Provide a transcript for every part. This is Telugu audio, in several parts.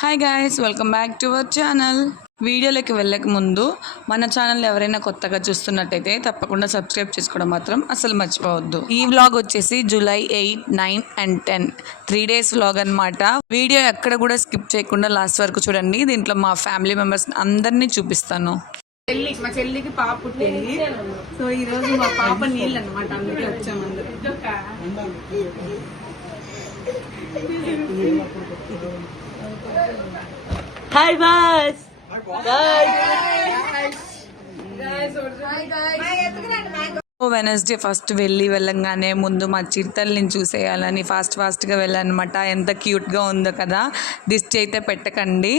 Hi guys, welcome back to our channel. వీడియోలోకి వెళ్ళక ముందు మన ఛానల్ ఎవరైనా కొత్తగా చూస్తున్నట్టయితే తప్పకుండా సబ్స్క్రైబ్ చేసుకోవడం మాత్రం అసలు మర్చిపోవద్దు. ఈ వ్లాగ్ వచ్చేసి జూలై 8, 9 and 10 3 days వ్లాగ్ అనమాట. వీడియో ఎక్కడ కూడా స్కిప్ చేయకుండా లాస్ట్ వరకు చూడండి. దీంట్లో మా ఫ్యామిలీ మెంబర్స్ అందరినీ చూపిస్తాను. మా చెల్లికి పాప పుట్టింది. సో ఈ రోజు మా పాప నీళ్ళు అనమాట, అందుకే వచ్చాము అందరూ. Hi guys. వెనస్డే ఫస్ట్ వెళ్ళంగానే ముందు మా చిరుతల్లిని చూసేయాలని ఫాస్ట్గా వెళ్ళానమాట. ఎంత క్యూట్గా ఉందో కదా. దిష్టి అయితే పెట్టకండి.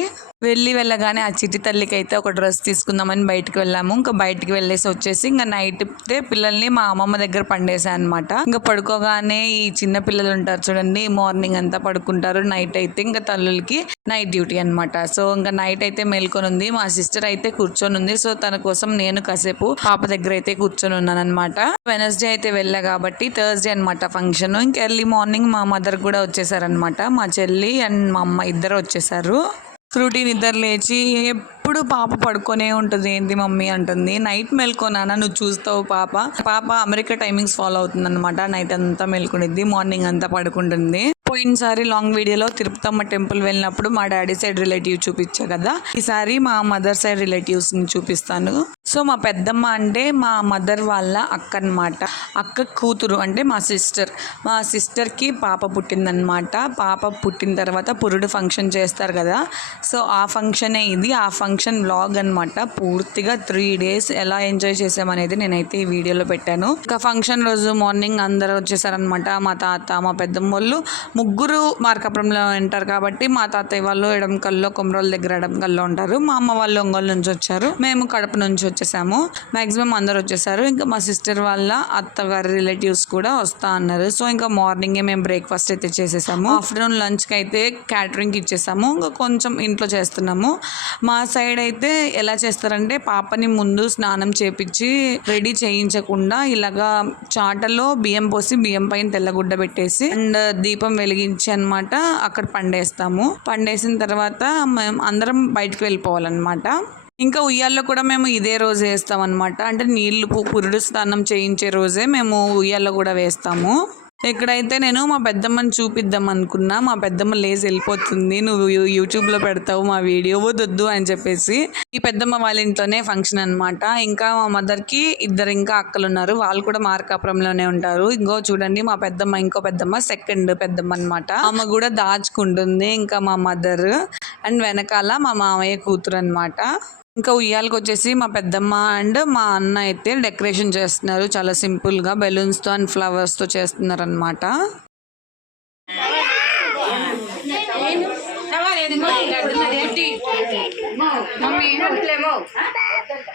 వెళ్ళగానే ఆ చిట్టి తల్లికి అయితే ఒక డ్రెస్ తీసుకుందామని బయటకు వెళ్ళాము. ఇంకా బయటకు వెళ్ళేసి వచ్చేసి ఇంకా నైట్ పిల్లల్ని మా అమ్మమ్మ దగ్గర పండేసాను అనమాట. ఇంకా పడుకోగానే ఈ చిన్న పిల్లలు ఉంటారు చూడండి, మార్నింగ్ అంతా పడుకుంటారు. నైట్ అయితే ఇంకా తల్లులకి నైట్ డ్యూటీ అనమాట. సో ఇంకా నైట్ అయితే మేల్కొని ఉంది. మా సిస్టర్ అయితే కూర్చొని ఉంది. సో తన కోసం నేను కాసేపు పాప దగ్గర అయితే కూర్చొని ఉన్నాను అనమాట. వెనస్డే అయితే వెళ్ళా కాబట్టి థర్స్డే అనమాట ఫంక్షన్. ఇంకా ఎర్లీ మార్నింగ్ మా మదర్ కూడా వచ్చేసారనమాట. మా చెల్లి అండ్ మా అమ్మ ఇద్దరు వచ్చేసారు. ఫ్రూటీ నిద్ర లేచి ఎప్పుడు పాప పడుకొనే ఉంటుంది. ఏంటి మమ్మీ అంటుంది, నైట్ మేల్కొనానా నువ్వు చూస్తావు. పాప అమెరికా టైమింగ్స్ ఫాలో అవుతుంది అనమాట. నైట్ అంతా మేల్కొనిద్ది, మార్నింగ్ అంతా పడుకుంటుంది. పోయినసారి లాంగ్ వీడియోలో తిరుపతమ్మ టెంపుల్ వెళ్ళినప్పుడు మా డాడీ సైడ్ రిలేటివ్ చూపించా కదా. ఈసారి మా మదర్ సైడ్ రిలేటివ్స్ ని చూపిస్తాను. సో మా పెద్దమ్మ అంటే మా మదర్ వాళ్ళ అక్క అనమాట. అక్క కూతురు అంటే మా సిస్టర్కి పాప పుట్టిందనమాట. పాప పుట్టిన తర్వాత పురుడు ఫంక్షన్ చేస్తారు కదా. సో ఆ ఫంక్షనే ఇది. ఆ ఫంక్షన్ వ్లాగ్ అనమాట. పూర్తిగా 3 days ఎలా ఎంజాయ్ చేసామనేది నేనైతే ఈ వీడియోలో పెట్టాను. ఇంకా ఫంక్షన్ రోజు మార్నింగ్ అందరూ వచ్చేసారనమాట. మా తాత, మా పెద్దమ్మ వాళ్ళు ముగ్గురు మార్కాపురంలో ఉంటారు కాబట్టి మా తాతయ్య వాళ్ళు ఎడంకల్లో, కొమరోళ్ళ దగ్గర ఎడంకల్లో ఉంటారు. మా అమ్మ వాళ్ళు ఒంగోలు నుంచి వచ్చారు. మేము కడప నుంచి వచ్చేసాము. మాక్సిమం అందరు వచ్చేసారు. ఇంకా మా సిస్టర్ వాళ్ళ అత్తగారి రిలేటివ్స్ కూడా వస్తా అన్నారు. సో ఇంకా మార్నింగే మేము బ్రేక్ఫాస్ట్ అయితే చేసేసాము. ఆఫ్టర్నూన్ లంచ్కి అయితే క్యాటరింగ్కి ఇచ్చేసాము. ఇంకా కొంచెం ఇంట్లో చేస్తున్నాము. మా సైడ్ అయితే ఎలా చేస్తారంటే పాపని ముందు స్నానం చేపించి రెడీ చేయించకుండా ఇలాగా చాటలో బియ్యం పోసి బియ్యం పైన తెల్లగుడ్డ పెట్టేసి అండ్ దీపం వెలిగించి అనమాట అక్కడ పండేసిన తర్వాత మేము అందరం బయటకు వెళ్ళిపోవాలన్నమాట. ఇంకా ఉయ్యాల్లో కూడా మేము ఇదే రోజు వేస్తాం అనమాట. అంటే నీళ్లు పురుడు స్నానం చేయించే రోజే మేము ఉయ్యాల్లో కూడా వేస్తాము. ఇక్కడైతే నేను మా పెద్దమ్మని చూపిద్దాం అనుకున్నా. మా పెద్దమ్మ లేచి వెళ్ళిపోతుంది, నువ్వు యూట్యూబ్లో పెడతావు మా వీడియో, వద్దు అని చెప్పేసి. ఈ పెద్దమ్మ వాళ్ళ ఇంట్లోనే ఫంక్షన్ అనమాట. ఇంకా మా మదర్కి ఇద్దరు ఇంకా అక్కలు ఉన్నారు. వాళ్ళు కూడా మార్కాపురంలోనే ఉంటారు. ఇంకో చూడండి మా పెద్దమ్మ, ఇంకో పెద్దమ్మ సెకండ్ పెద్దమ్మ అనమాట. అమ్మ కూడా దాచుకుంటుంది. ఇంకా మా మదర్ అండ్ వెనకాల మా మామయ్య కూతురు అనమాట. ఇంకా ఉయ్యాలకు వచ్చేసి మా పెద్దమ్మ అండ్ మా అన్న అయితే డెకరేషన్ చేస్తున్నారు. చాలా సింపుల్గా బెలూన్స్తో అండ్ ఫ్లవర్స్తో చేస్తున్నారు అనమాట.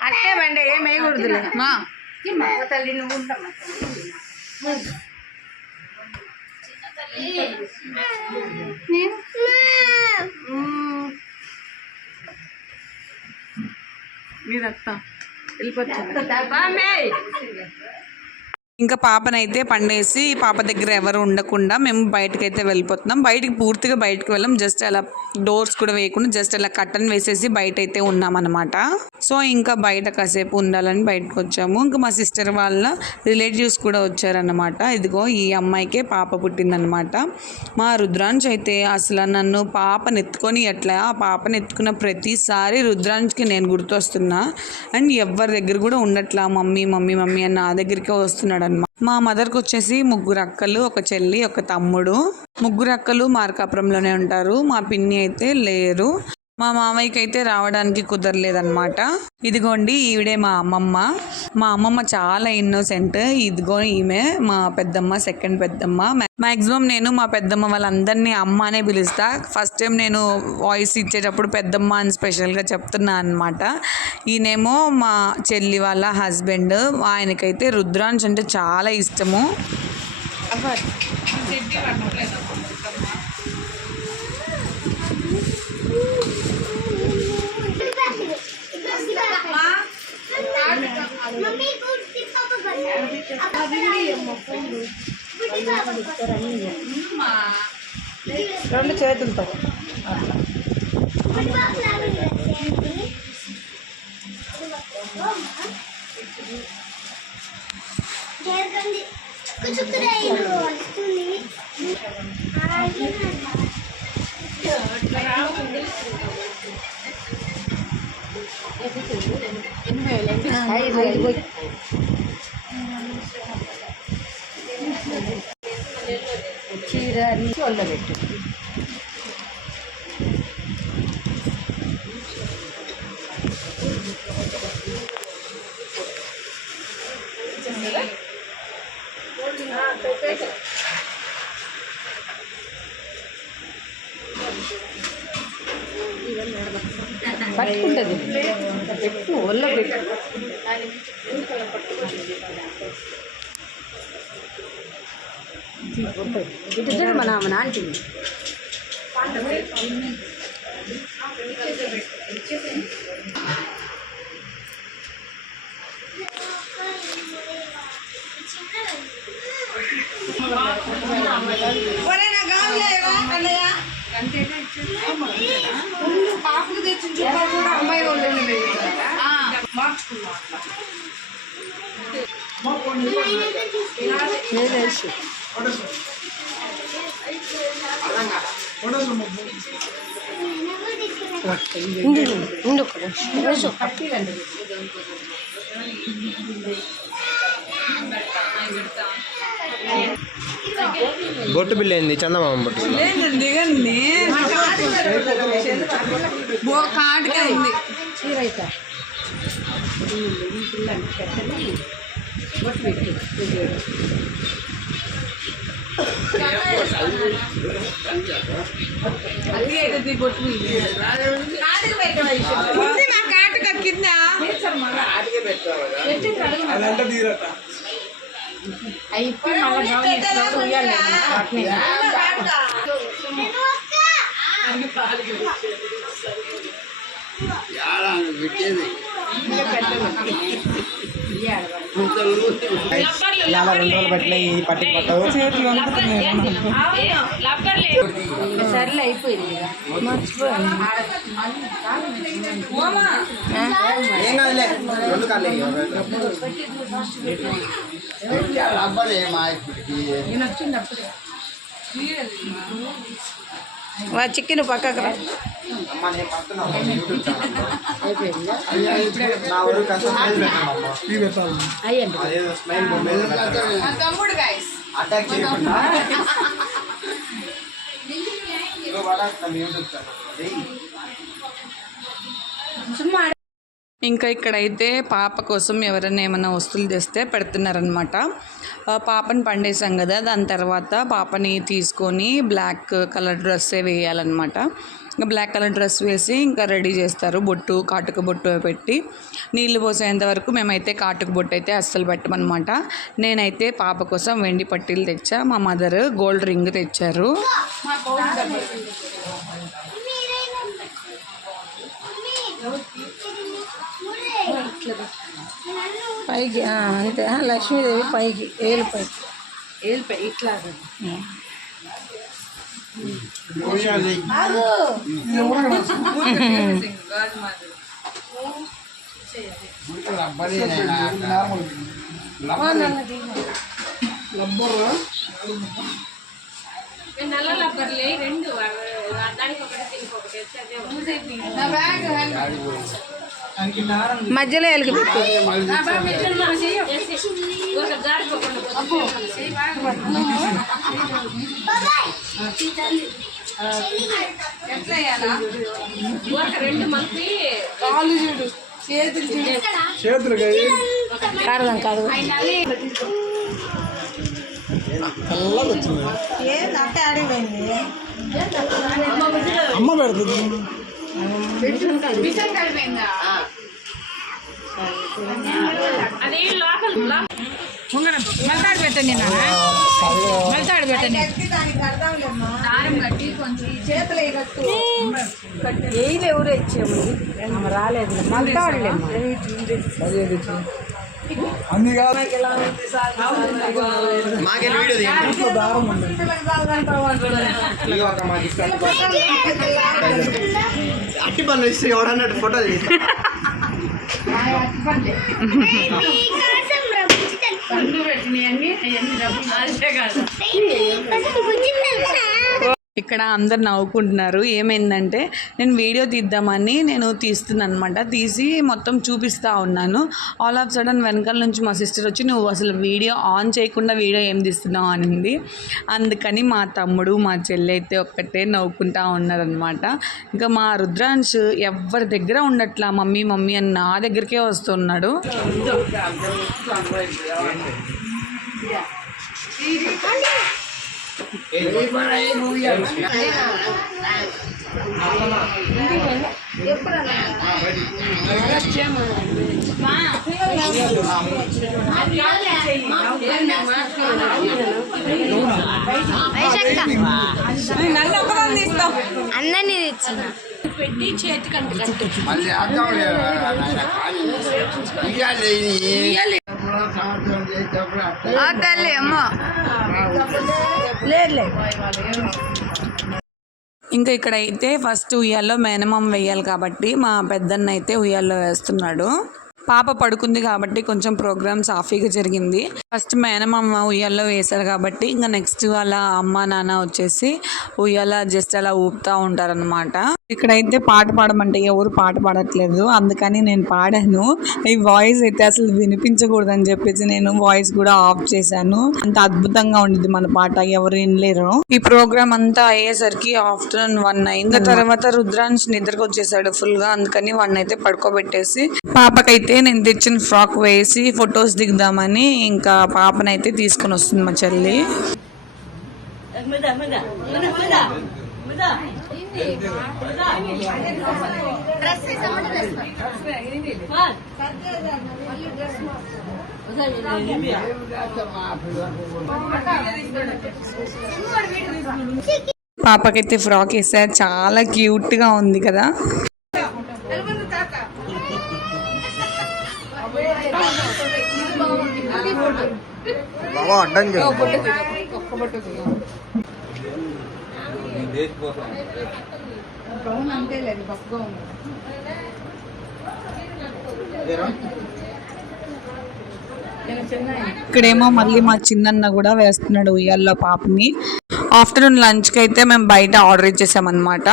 అట్టే బండి ఏం వేయకూడదులే మా మీరత్త ఇంకా పాపనైతే పండేసి పాప దగ్గర ఎవరు ఉండకుండా మేము బయటకైతే వెళ్ళిపోతున్నాం. పూర్తిగా బయటకు వెళ్ళాం. జస్ట్ అలా డోర్స్ కూడా వేయకుండా జస్ట్ అలా కట్టన్ వేసేసి బయట అయితే ఉన్నాం అనమాట. సో ఇంకా బయట కాసేపు ఉండాలని బయటకు వచ్చాము. ఇంకా మా సిస్టర్ వాళ్ళ రిలేటివ్స్ కూడా వచ్చారనమాట. ఇదిగో ఈ అమ్మాయికే పాప పుట్టిందనమాట. మా రుద్రాంశ్ అయితే అసలు నన్ను పాపనెత్తుకొని ఆ పాపనెత్తుకున్న ప్రతిసారి రుద్రాంశ్కి నేను గుర్తొస్తున్నా. అండ్ ఎవరి దగ్గర కూడా ఉండట్లా మమ్మీ మమ్మీ మమ్మీ అని నా దగ్గరికే వస్తున్నాడు అనమాట. మా మదర్కి వచ్చేసి 3 అక్కలు, ఒక చెల్లి, ఒక తమ్ముడు. 3 అక్కలు మార్కాపురంలోనే ఉంటారు. మా పిన్ని అయితే లేరు. మా మామయ్యకి అయితే రావడానికి కుదరలేదన్నమాట. ఇదిగోండి ఈవిడే మా అమ్మమ్మ చాలా ఇన్నోసెంట్. ఇదిగో ఈమె మా పెద్దమ్మ, సెకండ్ పెద్దమ్మ. మ్యాక్సిమం నేను మా పెద్దమ్మ వాళ్ళందరినీ అమ్మ అనే పిలుస్తా. ఫస్ట్ టైం నేను వాయిస్ ఇచ్చేటప్పుడు పెద్దమ్మ అని స్పెషల్గా చెప్తున్నా అనమాట. ఈయనేమో మా చెల్లి వాళ్ళ హస్బెండ్. ఆయనకైతే రుద్రాంశ్ అంటే చాలా ఇష్టము. రెండు చేతులతో అట్లా చీర నుంచి వల్లబెట్టు. పట్టుకుంటుంది పెట్టు ఒళ్ళో పెట్టు. ఇటు చూడు మన ఆంటీ పాపకు తెచ్చిన చుట్టాలు కూడా అమ్మాయి వాళ్ళు మార్చుకున్నాం. బొట్టు బిల్లు ఏంది చందమామ బొట్టు కాటుకే ఉంది. చీర అయితే పిల్లలు పెట్టని బొట్టు పెట్టు. కాటుక కింద అయిపోయి మళ్ళీ ఉయ్యాలి. ఇలా 2 రోజులు పెట్టలే ఈ పట్టి పట్టవు. సర్లే అయిపోయింది. మర్చిపోయాను. ఏం కాదులే 2 కాదులే. అబ్బాలే మా ఇప్పటికి చికెన్ పక్కకు రా. అమ్మ నేను పడుతున్నాను యూట్యూబ్ ఛానల్లో. నా వరకు కాస్త స్మైల్ పెట్టామమ్మా. అయ్యండి అదేదో స్మైల్ బొమ్మ తమ్ముడు గైస్ అటాక్ చేయకుండా పడాలి యూట్యూబ్ ఛానల్. ఇంకా ఇక్కడైతే పాప కోసం ఎవరైనా ఏమైనా వస్తువులు తెస్తే పెడుతున్నారనమాట. పాపని పండేసాం కదా, దాని తర్వాత పాపని తీసుకొని బ్లాక్ కలర్ డ్రెస్సే వేయాలన్నమాట. ఇంకా బ్లాక్ కలర్ డ్రెస్ వేసి ఇంకా రెడీ చేస్తారు. బొట్టు కాటుక బొట్టు పెట్టి నీళ్లు పోసేంత వరకు మేమైతే కాటుక బొట్టు అయితే అస్సలు పెట్టమన్నమాట. నేనైతే పాప కోసం వెండి పట్టీలు తెచ్చా, మా మదర్ గోల్డ్ రింగ్ తెచ్చారు. పైకి అంతే. లక్ష్మీదేవి పైకి ఏలు పైకి ఇట్లా నల్ల లబ్బర్లే 2 దానికి ఒకటి మధ్యలో ఎలుగు పెట్టు. కాడదాం కాదు అమ్మ పెడుతుంది. అది లోకల్ మల్తాడు పెట్టండి మల్తాడు పెట్టండి దారం కట్టి కొంచెం చేతులు ఏయిలు ఎవరు ఇచ్చాము రాలేదు. మల్తాడులేము మాకెళ్ళి వీడియో అట్టి పనులు ఇస్తే ఎవడన్నట్టు ఫోటోలు తీసి పెట్టినాయి అన్ని అవన్నీ ఇక్కడ అందరు నవ్వుకుంటున్నారు. ఏమైందంటే నేను వీడియో తీద్దామని నేను తీస్తున్నాను అనమాట. తీసి మొత్తం చూపిస్తూ ఉన్నాను. ఆల్ ఆఫ్ సడన్ వెనకాల నుంచి మా సిస్టర్ వచ్చి నువ్వు అసలు వీడియో ఆన్ చేయకుండా వీడియో ఏం తీస్తున్నావు అనింది. అందుకని మా తమ్ముడు మా చెల్లి అయితే ఒక్కటే నవ్వుకుంటా ఉన్నారనమాట. ఇంకా మా రుద్రాంశ్ ఎవరి దగ్గర ఉండట్లా మమ్మీ మమ్మీ అని నా దగ్గరికే వస్తున్నాడు. అందరినీ తెచ్చిన పెట్టి చేతికి మళ్ళీ ఇంకా ఇక్కడైతే ఫస్ట్ ఉయ్యాల్లో మేనమామ వేయాలి కాబట్టి మా పెద్దన్న అయితే ఉయ్యాల్లో వేస్తున్నాడు. పాప పడుకుంది కాబట్టి కొంచెం ప్రోగ్రామ్ సాఫీగా జరిగింది. ఫస్ట్ మేనమామ ఉయ్యాల్లో వేశారు కాబట్టి ఇంకా నెక్స్ట్ వాళ్ళ అమ్మ నాన్న వచ్చేసి ఉయ్యాల జస్ట్ అలా ఊపుతూ ఉంటారనమాట. ఇక్కడైతే పాట పాడమంటే ఎవరు పాట పాడట్లేదు. అందుకని నేను పాడాను. ఈ వాయిస్ అయితే అసలు వినిపించకూడదని చెప్పేసి నేను వాయిస్ కూడా ఆఫ్ చేశాను. అంత అద్భుతంగా ఉండింది మన పాట, ఎవరు వినలేరు. ఈ ప్రోగ్రామ్ అంతా అయ్యేసరికి ఆఫ్టర్నూన్ 1 అయింది. తర్వాత రుద్రాంశ్ నిద్రకు వచ్చేసాడు ఫుల్ గా. అందుకని 1 అయితే పడుకోబెట్టేసి పాపకైతే నేను తెచ్చిన ఫ్రాక్ వేసి ఫొటోస్ దిగుదామని ఇంకా పాపనైతే తీసుకొని వస్తుంది మా చెల్లి. పాపకైతే ఫ్రాక్ వేసా, చాలా క్యూట్ గా ఉంది కదా. బాబా అడ్డం ఇక్కడేమో మళ్ళీ మా చిన్నన్న కూడా వేస్తున్నాడు ఉయ్యాల్లో పాపని. ఆఫ్టర్నూన్ లంచ్కి అయితే మేము బయట ఆర్డర్ ఇచ్చేసామన్నమాట.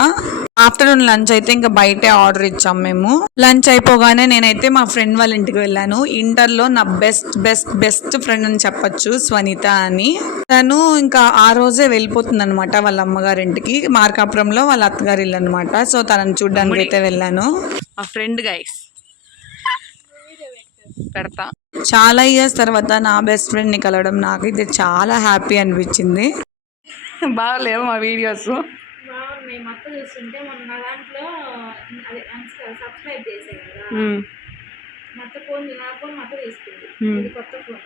ఆఫ్టర్నూన్ లంచ్ అయితే ఇంకా బయటే ఆర్డర్ ఇచ్చాం మేము. లంచ్ అయిపోగానే నేనైతే మా ఫ్రెండ్ వాళ్ళ ఇంటికి వెళ్ళాను. ఇంటర్లో నా బెస్ట్ బెస్ట్ బెస్ట్ ఫ్రెండ్ అని చెప్పొచ్చు, స్వనిత అని. తను ఇంకా ఆ రోజే వెళ్ళిపోతుంది అనమాట వాళ్ళ అమ్మగారింటికి. మార్కాపురంలో వాళ్ళ అత్తగారి ఇల్లు అనమాట. సో తనని చూడ్డానికి అయితే వెళ్ళాను. ఆ ఫ్రెండ్ గైస్ పెడతా. చాలా ఇయర్స్ తర్వాత నా బెస్ట్ ఫ్రెండ్ని కలవడం నాకైతే చాలా హ్యాపీ అనిపించింది. బాగాలేవు మా వీడియోస్. మేము అత్త చూస్తుంటే మొన్న నా దాంట్లో అది సబ్స్క్రైబ్ చేసాయి కదా, మొత్త ఫోన్ నా ఫోన్ మొత్తం తీసుకుంది. ఇది కొత్త ఫోన్.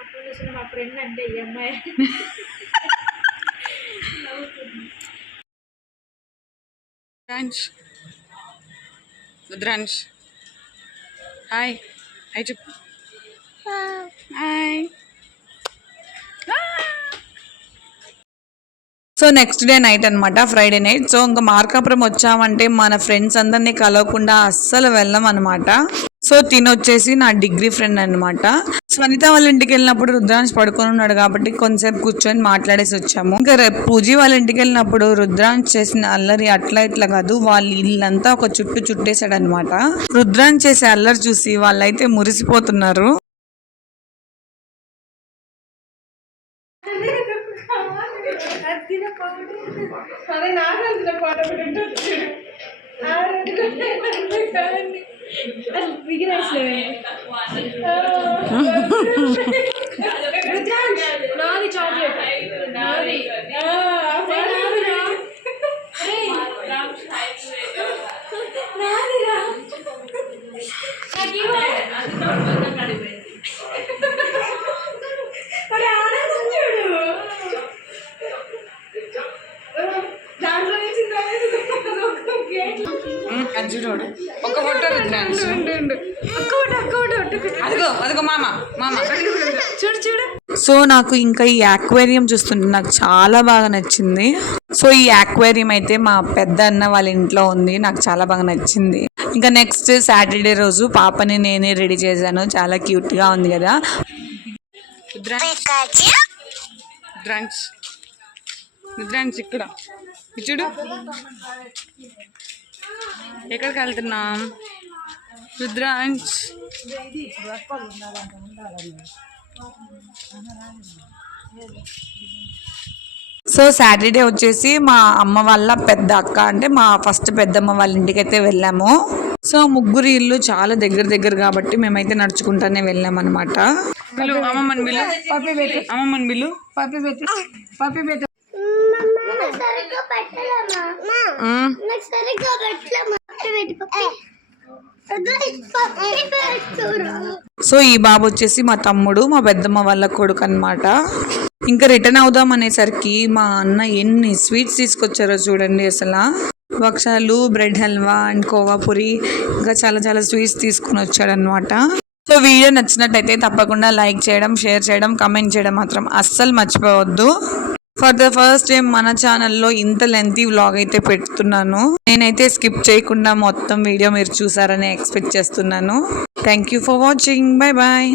అప్పుడు చూసిన మా ఫ్రెండ్ అంటే ఈ అమ్మాయి రుద్రాంశ్ హాయ్ హాయ్ చెప్పు. Hi. So next day night అనమాట, ఫ్రైడే నైట్. సో ఇంకా మార్కాపురం వచ్చామంటే మన ఫ్రెండ్స్ అందరినీ కలవకుండా అస్సలు వెళ్ళం అనమాట. సో తినొచ్చేసి నా డిగ్రీ ఫ్రెండ్ అనమాట. స్వనిత వాళ్ళ ఇంటికి వెళ్ళినప్పుడు రుద్రాంశ్ పడుకొని ఉన్నాడు కాబట్టి కొంచెంసేపు కూర్చొని మాట్లాడేసి వచ్చాము. ఇంకా రేపు పూజీ వాళ్ళ ఇంటికి వెళ్ళినప్పుడు రుద్రాంశ్ చేసిన అల్లరి అట్లా ఇట్లా కాదు, వాళ్ళ ఇల్లంతా ఒక చుట్టేసాడు అనమాట. రుద్రాంశ్ చేసే అల్లరి చూసి వాళ్ళైతే మురిసిపోతున్నారు. నాది చాక్లెట్ నాది ఒక ఫోటో రుద్రాంశ్. అదిగో మామ చూడు చూడు. సో నాకు ఇంకా ఈ యాక్వేరియం చూస్తుంటే నాకు చాలా బాగా నచ్చింది. సో ఈ యాక్వేరియం అయితే మా పెద్ద అన్న వాళ్ళ ఇంట్లో ఉంది. నాకు చాలా బాగా nachindi. ఇంకా నెక్స్ట్ సాటర్డే రోజు పాపని నేనే రెడీ చేశాను. చాలా క్యూట్ గా ఉంది కదా. రుద్రాంశ్ ఇక్కడ చూడు ఎక్కడికి వెళ్తున్నాం రుద్రాంశ్. సో సాటర్డే వచ్చేసి మా అమ్మ వాళ్ళ పెద్ద అక్క అంటే మా ఫస్ట్ పెద్దమ్మ వాళ్ళ ఇంటికి అయితే వెళ్ళాము. సో ముగ్గురు ఇల్లు చాలా దగ్గర దగ్గర కాబట్టి మేమైతే నడుచుకుంటానే వెళ్ళాం అనమాట. అమ్మమ్మని బిల్లు అమ్మమ్మని బిల్లు సో ఈ బాబు వచ్చేసి మా తమ్ముడు మా పెద్దమ్మ వాళ్ళ కొడుకు అనమాట. ఇంకా రిటర్న్ అవుదాం అనేసరికి మా అన్న ఎన్ని స్వీట్స్ తీసుకొచ్చారో చూడండి. అసలు భక్షాలు, బ్రెడ్ హల్వా అండ్ కోవాపురి ఇంకా చాలా చాలా స్వీట్స్ తీసుకుని వచ్చాడు అనమాట. సో వీడియో నచ్చినట్టయితే తప్పకుండా లైక్ చేయడం, షేర్ చేయడం, కామెంట్ చేయడం మాత్రం అస్సలు మర్చిపోవద్దు. ఫర్ ద ఫస్ట్ టైం మన ఛానల్లో ఇంత లెంతీ వ్లాగ్ అయితే పెడుతున్నాను. నేనైతే స్కిప్ చేయకుండా మొత్తం వీడియో మీరు చూసారని ఎక్స్పెక్ట్ చేస్తున్నాను. Thank you for watching. Bye bye.